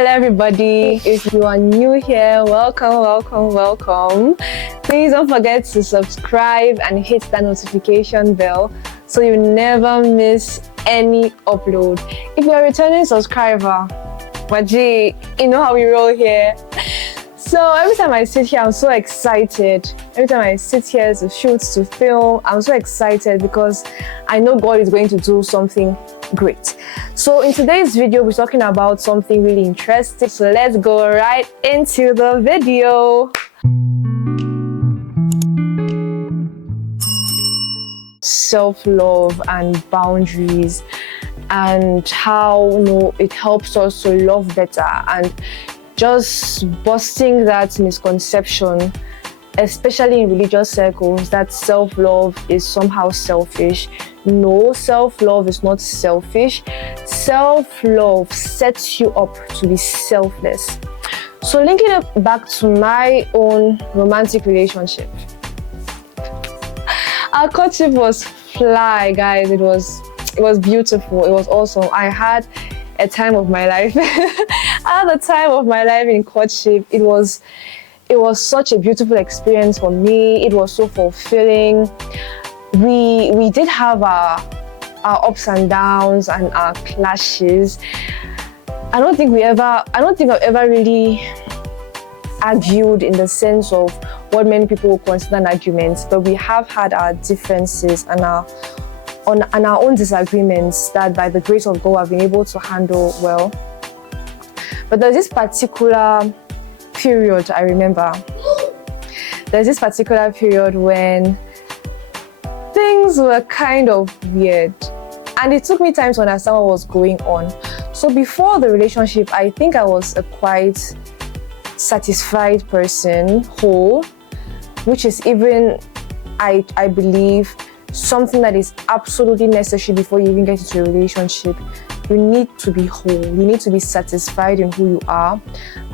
Hello everybody, if you are new here, welcome. Please don't forget to subscribe and hit that notification bell so you never miss any upload. If you're a returning subscriber, Waji, you know how we roll here. So every time I sit here, I'm so excited. Every time I sit here to shoot, to film, I'm so excited because I know God is going to do something great. So in today's video, we're talking about something really interesting. So let's go right into the video. Self-love and boundaries, and how it helps us to love better, and just busting that misconception, especially in religious circles, that self-love is somehow selfish. No, self-love is not selfish. Self-love sets you up to be selfless. So linking it back to my own romantic relationship, our courtship was fly, guys. It was beautiful. It was awesome. I had a time of my life. I had the time of my life in courtship. It was such a beautiful experience for me. It was so fulfilling. We did have our ups and downs and our clashes. I don't think I've ever really argued in the sense of what many people would consider an argument, but we have had our differences and our own disagreements that by the grace of God I've been able to handle well. But there's this particular period I remember. There's this particular period when things were kind of weird, and it took me time to understand what was going on. So before the relationship, I think I was a quite satisfied person, whole, which is even, I believe, something that is absolutely necessary before you even get into a relationship. You need to be whole. You need to be satisfied in who you are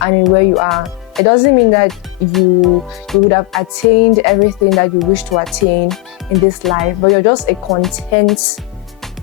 and in where you are. It doesn't mean that you would have attained everything that you wish to attain in this life, but you're just a content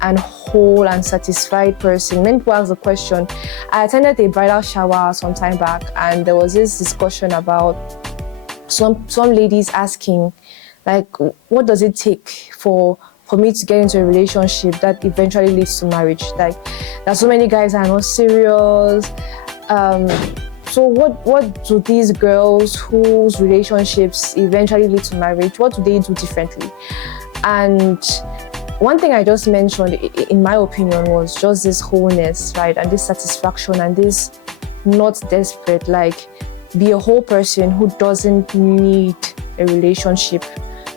and whole and satisfied person. Many people ask the question. I attended a bridal shower some time back, and there was this discussion about some ladies asking, like, what does it take for me to get into a relationship that eventually leads to marriage? Like, there's so many guys that are not serious. So what do these girls whose relationships eventually lead to marriage, what do they do differently? And one thing I just mentioned, in my opinion, was just this wholeness, right? And this satisfaction and this not desperate, like, be a whole person who doesn't need a relationship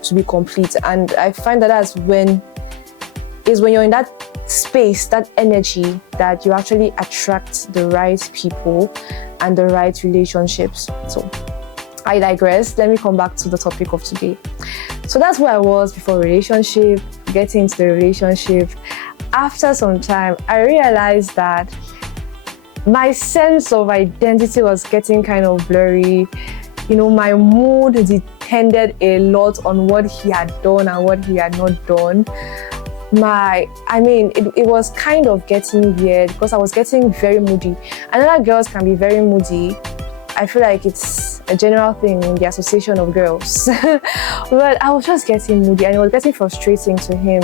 to be complete. And I find that when you're in that space, that energy, that you actually attract the right people and the right relationships. So I digress. Let me come back to the topic of today. So that's where I was before relationship, getting into the relationship. After some time, I realized that my sense of identity was getting kind of blurry. My mood depended a lot on what he had done and what he had not done. It was kind of getting weird because I was getting very moody. I know that girls can be very moody. I feel like it's a general thing in the association of girls. But I was just getting moody, and it was getting frustrating to him.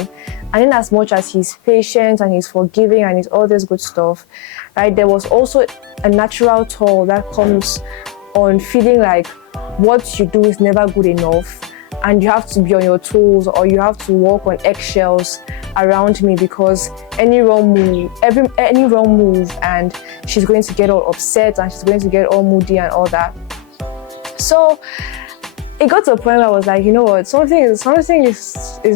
And in as much as he's patient and he's forgiving and he's all this good stuff, right, there was also a natural toll that comes on feeling like what you do is never good enough, and you have to be on your toes, or you have to walk on eggshells around me, because any wrong move and she's going to get all upset and she's going to get all moody and all that. So it got to a point where I was like, you know what, something is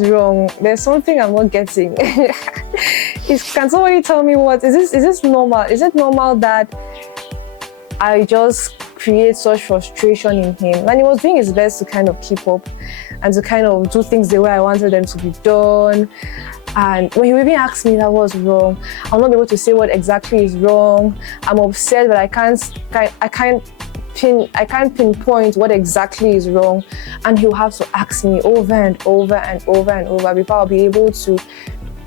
wrong. There's something I'm not getting. Can somebody tell me what is this normal? Is it normal that I just create such frustration in him? And he was doing his best to kind of keep up and to kind of do things the way I wanted them to be done. And when he even asked me that was wrong, I'll not be able to say what exactly is wrong. I'm upset, but I can't pinpoint what exactly is wrong. And he'll have to ask me over and over and over and over before I'll be able to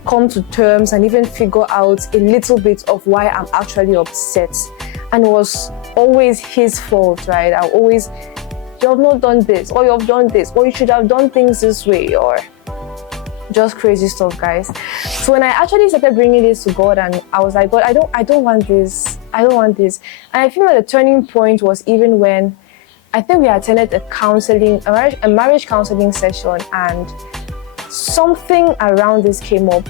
come to terms and even figure out a little bit of why I'm actually upset. and it was always his fault, right? I always, you have not done this, or you have done this, or you should have done things this way, or just crazy stuff, guys. So when I actually started bringing this to God, and I was like, God, I don't want this. I don't want this. And I feel like the turning point was even when I think we attended a marriage counseling session, and something around this came up.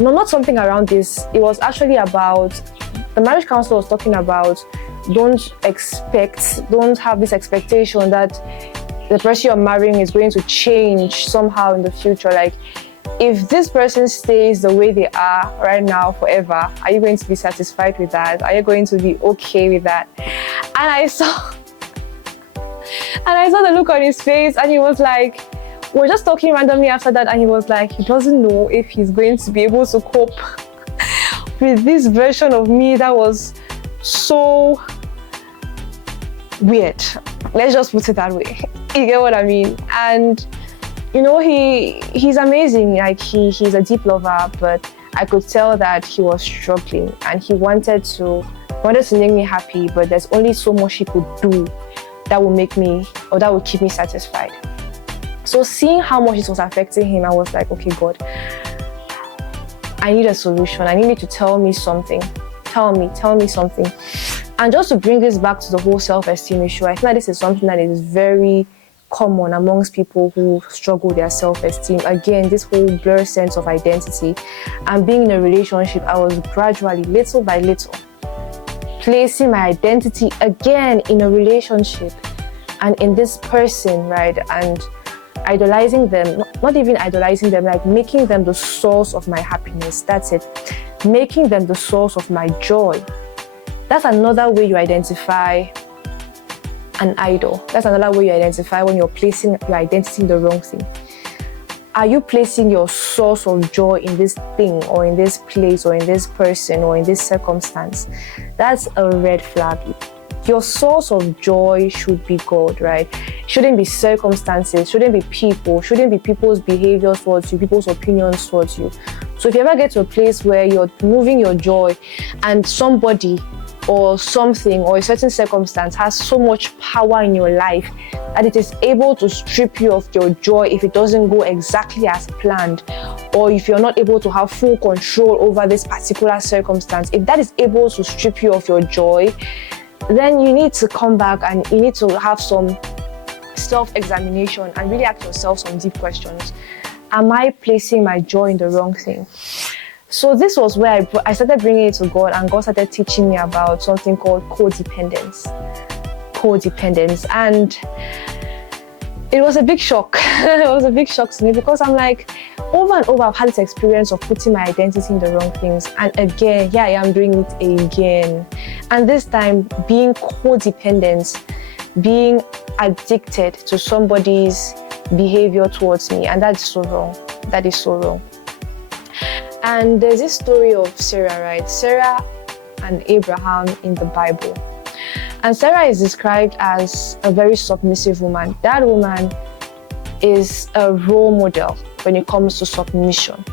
No, not something around this. It was actually about, the marriage counselor was talking about, don't have this expectation that the person you're marrying is going to change somehow in the future. Like, if this person stays the way they are right now forever, are you going to be satisfied with that? Are you going to be okay with that? And I saw the look on his face, and he was like, we're just talking randomly after that, and he was like, he doesn't know if he's going to be able to cope with this version of me that was so weird. Let's just put it that way. You get what I mean? And you know, he's amazing. Like, he's a deep lover, but I could tell that he was struggling, and he wanted to make me happy, but there's only so much he could do that will make me, or that will keep me satisfied. So seeing how much this was affecting him, I was like, okay, God, I need a solution. I need you to tell me something. Tell me something. And just to bring this back to the whole self-esteem issue, I think that this is something that is very common amongst people who struggle with their self-esteem. Again, this whole blurred sense of identity. And being in a relationship, I was gradually, little by little, placing my identity again in a relationship and in this person, right? And idolizing them, not even idolizing them, like making them the source of my happiness. That's it. Making them the source of my joy. That's another way you identify an idol. That's another way you identify when you're placing your identity in the wrong thing. Are you placing your source of joy in this thing, or in this place, or in this person, or in this circumstance? That's a red flag. Your source of joy should be God, right? Shouldn't be circumstances, shouldn't be people, shouldn't be people's behavior towards you, people's opinions towards you. So if you ever get to a place where you're moving your joy and somebody or something or a certain circumstance has so much power in your life that it is able to strip you of your joy if it doesn't go exactly as planned, or if you're not able to have full control over this particular circumstance, if that is able to strip you of your joy, then you need to come back and you need to have some self-examination and really ask yourself some deep questions. Am I placing my joy in the wrong thing? So this was where I started bringing it to God, and God started teaching me about something called codependence. And it was a big shock. It was a big shock to me, because I'm like, over and over, I've had this experience of putting my identity in the wrong things. And again, here I am doing it again. And this time, being codependent, being addicted to somebody's behavior towards me. And that's so wrong. That is so wrong. And there's this story of Sarah, right? Sarah and Abraham in the Bible. And Sarah is described as a very submissive woman. That woman is a role model when it comes to submission.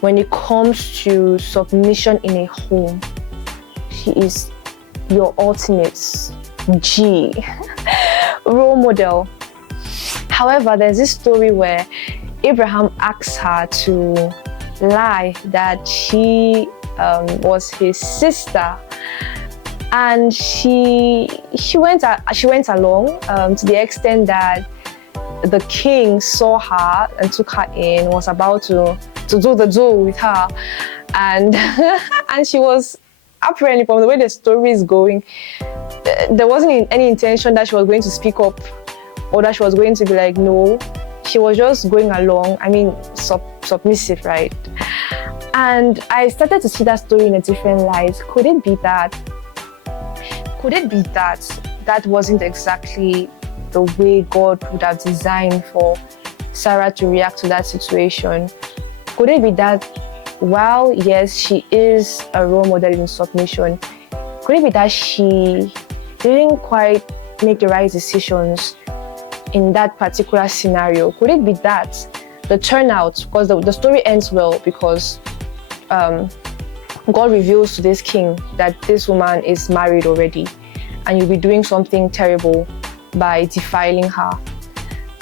When it comes to submission in a home, she is your ultimate role model. However, there's this story where Abraham asks her to lie that she was his sister, and she went along to the extent that the king saw her and took her in, was about to do the do with her, and and she was, apparently from the way the story is going, there wasn't any intention that she was going to speak up or that she was going to be like, no. She was just going along, submissive, right? And I started to see that story in a different light. Could it be that that wasn't exactly the way God would have designed for Sarah to react to that situation? Could it be that while, yes, she is a role model in submission, could it be that she didn't quite make the right decisions in that particular scenario? Could it be that the turnout, because the story ends well, because God reveals to this king that this woman is married already and you'll be doing something terrible by defiling her.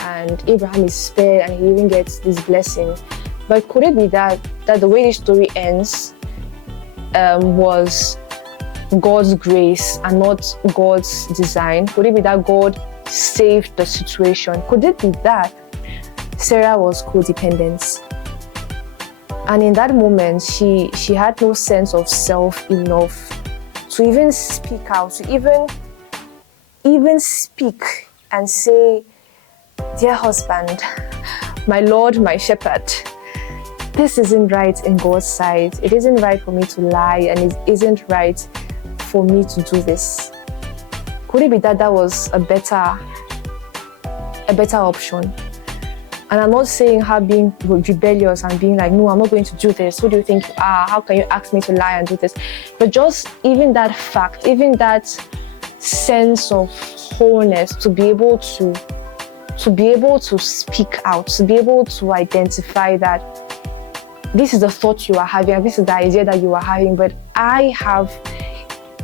And Abraham is spared and he even gets this blessing. But could it be that the way this story ends was God's grace and not God's design? Could it be that God saved the situation? Could it be that Sarah was codependent? And in that moment, she had no sense of self enough to even speak out, to even speak and say, "Dear husband, my Lord, my shepherd, this isn't right in God's sight. It isn't right for me to lie, and it isn't right for me to do this." Could it be that was a better option? And I'm not saying her being rebellious and being like, "No, I'm not going to do this. Who do you think you are? How can you ask me to lie and do this?" But just even that fact, even that sense of wholeness, to be able to speak out, to be able to identify that this is the thought you are having, and this is the idea that you are having, but I have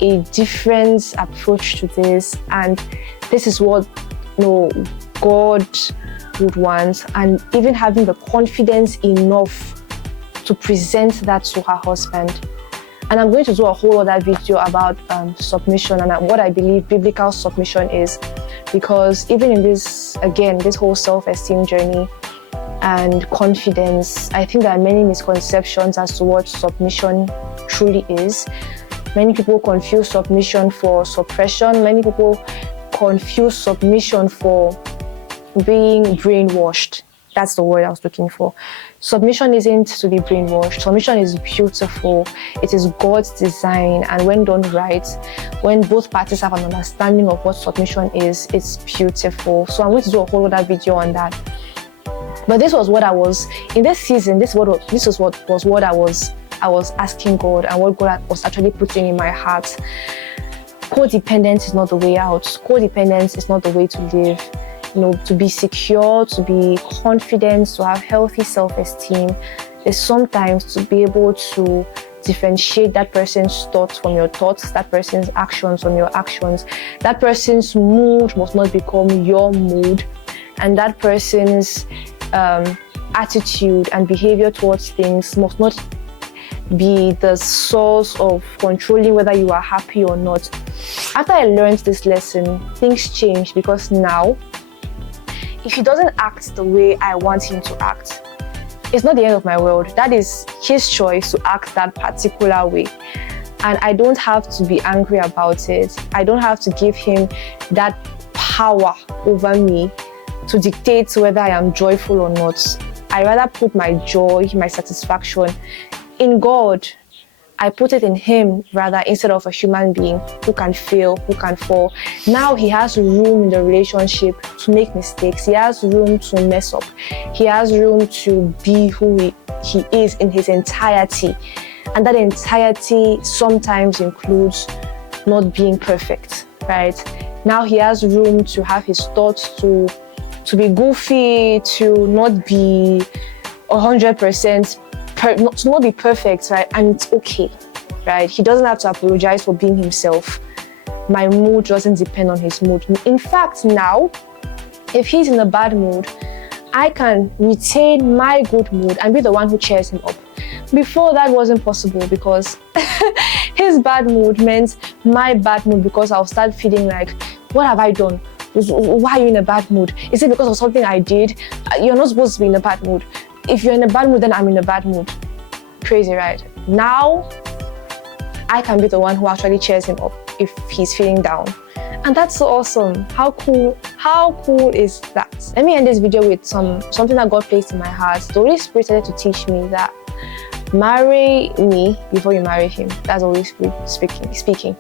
a different approach to this, and this is what God would want. And even having the confidence enough to present that to her husband. And I'm going to do a whole other video about submission and what I believe biblical submission is, because even in this whole self-esteem journey and confidence, I think there are many misconceptions as to what submission truly is. Many people confuse submission for suppression. Many people confuse submission for being brainwashed. That's the word I was looking for. Submission isn't to be brainwashed. Submission is beautiful. It is God's design, and when done right, when both parties have an understanding of what submission is, it's beautiful. So I'm going to do a whole other video on that. But this was what I was in this season. This was what I was asking God, and what God was actually putting in my heart. Codependence is not the way out. Codependence is not the way to live. To be secure, to be confident, to have healthy self-esteem is sometimes to be able to differentiate that person's thoughts from your thoughts, that person's actions from your actions. That person's mood must not become your mood, and that person's attitude and behavior towards things must not be the source of controlling whether you are happy or not. After I learned this lesson, things changed, because now, if he doesn't act the way I want him to act, it's not the end of my world. That is his choice to act that particular way. And I don't have to be angry about it. I don't have to give him that power over me to dictate whether I am joyful or not. I rather put my joy, my satisfaction in God. I put it in him rather, instead of a human being who can fail, who can fall. Now he has room in the relationship to make mistakes. He has room to mess up. He has room to be who he is in his entirety. And that entirety sometimes includes not being perfect, right? Now he has room to have his thoughts to be goofy, to not be 100%, to not be perfect, right? And it's okay, right? He doesn't have to apologize for being himself. My mood doesn't depend on his mood. In fact, now, if he's in a bad mood, I can retain my good mood and be the one who cheers him up. Before, that wasn't possible, because his bad mood meant my bad mood, because I'll start feeling like, what have I done? Why are you in a bad mood? Is it because of something I did? You're not supposed to be in a bad mood. If you're in a bad mood, then I'm in a bad mood. Crazy, right? Now, I can be the one who actually cheers him up if he's feeling down. And that's so awesome. How cool is that? Let me end this video with something that God placed in my heart. The Holy Spirit started to teach me that marry me before you marry him. That's the Holy Spirit speaking.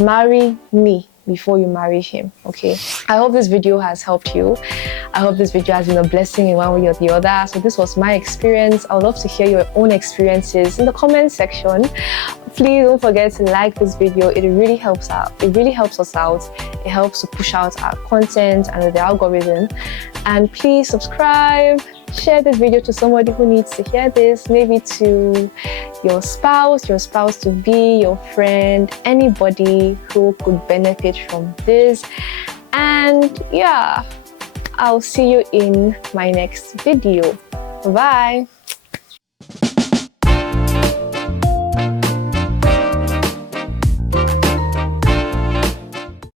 Marry me before you marry him, okay? I hope this video has helped you. I hope this video has been a blessing in one way or the other. So this was my experience. I would love to hear your own experiences in the comment section. Please don't forget to like this video. It really helps out. It really helps us out. It helps to push out our content and the algorithm. And please subscribe. share this video to somebody who needs to hear this, maybe to your spouse to be, your friend, anybody who could benefit from this. And yeah, I'll see you in my next video. Bye.